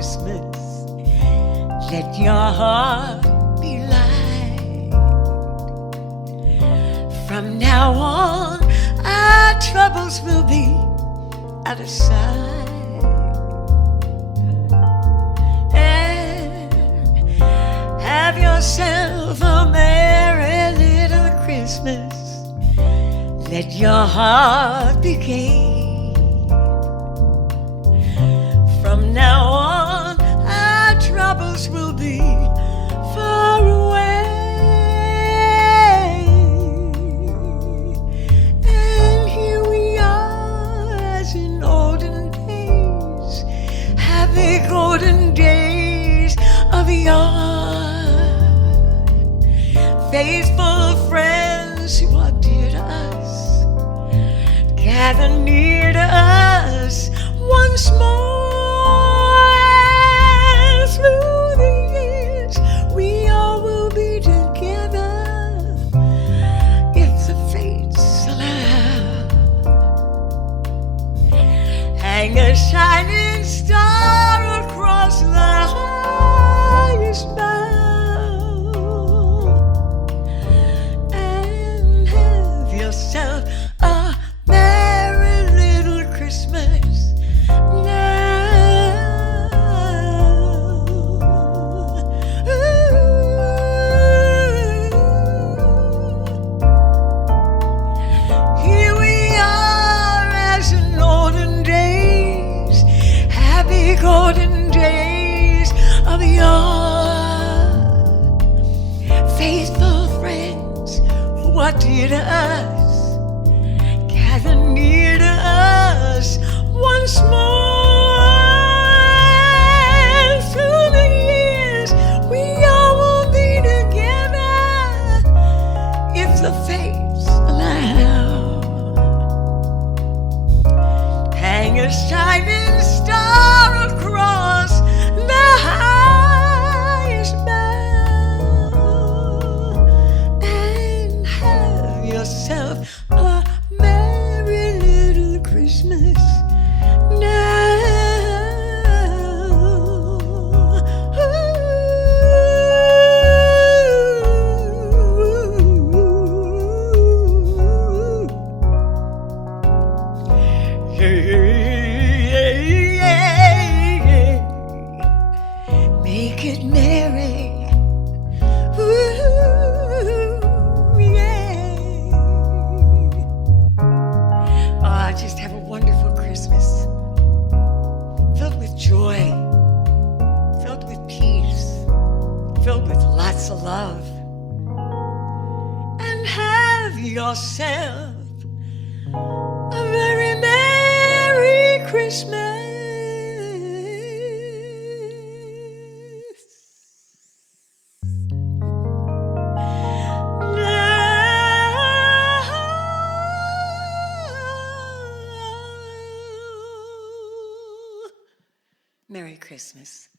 Christmas. Let your heart be light. From now on, our troubles will be out of sight. And have yourself a merry little Christmas. Let your heart be gay. From now on, our troubles will be far away. And here we are as in olden days, happy golden days of yore. Faithful friends who are dear to us, gather near to us once more. Through the years, we all will be together if the fates allow. Hang a shining star across the highest bough, and have yourself a merry little Christmas now. Here we are as in olden days, happy golden days of yore. Faithful friends who are dear to us, gather near to us once more. Through the years, we all will be together if the fates allow. Hang a shining star across the highest bough, and have yourself a merry little Christmas now. Make it merry. Ooh, yeah. Ah, just have a wonderful Christmas, filled with joy, filled with peace, filled with lots of love. And have yourself a very merry Christmas. Merry Christmas.